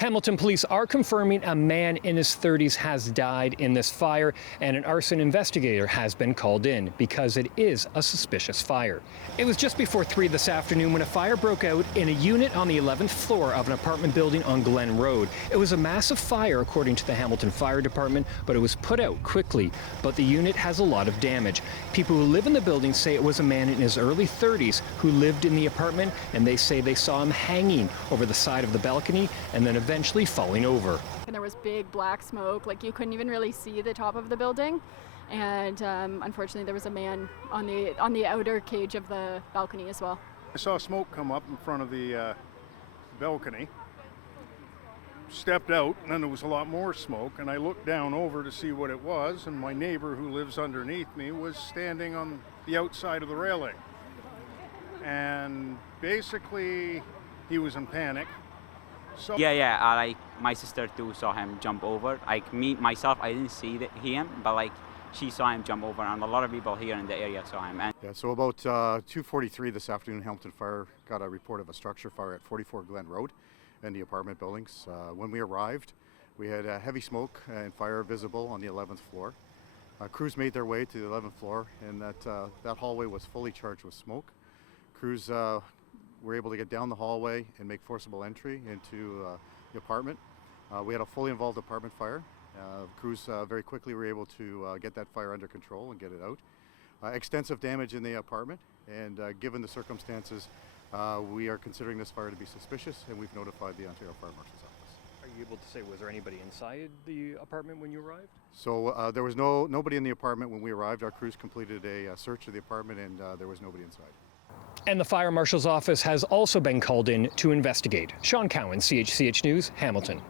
Hamilton police are confirming a man in his 30s has died in this fire, and an arson investigator has been called in because it is a suspicious fire. It was just before 3 this afternoon when a fire broke out in a unit on the 11th floor of an apartment building on Glen Road. It was a massive fire, according to the Hamilton Fire Department, but it was put out quickly. But the unit has a lot of damage. People who live in the building say it was a man in his early 30s who lived in the apartment, and they say they saw him hanging over the side of the balcony and then eventually falling over. And there was big black smoke, like you couldn't even really see the top of the building. And unfortunately there was a man on the outer cage of the balcony as well. I saw smoke come up in front of the balcony, stepped out, and then there was a lot more smoke, and I looked down over to see what it was, and my neighbor who lives underneath me was standing on the outside of the railing. And basically he was in panic. So like my sister too saw him jump over. Like me myself, I didn't see him, but like she saw him jump over, and a lot of people here in the area saw him. And yeah, so about 2:43 this afternoon, Hamilton Fire got a report of a structure fire at 44 Glen Road in the apartment buildings. When we arrived, we had heavy smoke and fire visible on the 11th floor. Crews made their way to the 11th floor, and that hallway was fully charged with smoke. Crews were able to get down the hallway and make forcible entry into the apartment. We had a fully involved apartment fire. Crews very quickly were able to get that fire under control and get it out. Extensive damage in the apartment, and given the circumstances, we are considering this fire to be suspicious, and we've notified the Ontario Fire Marshal's Office. Are you able to say, was there anybody inside the apartment when you arrived? So there was nobody in the apartment when we arrived. Our crews completed a search of the apartment, and there was nobody inside. And the Fire Marshal's Office has also been called in to investigate. Sean Cowan, CHCH News, Hamilton.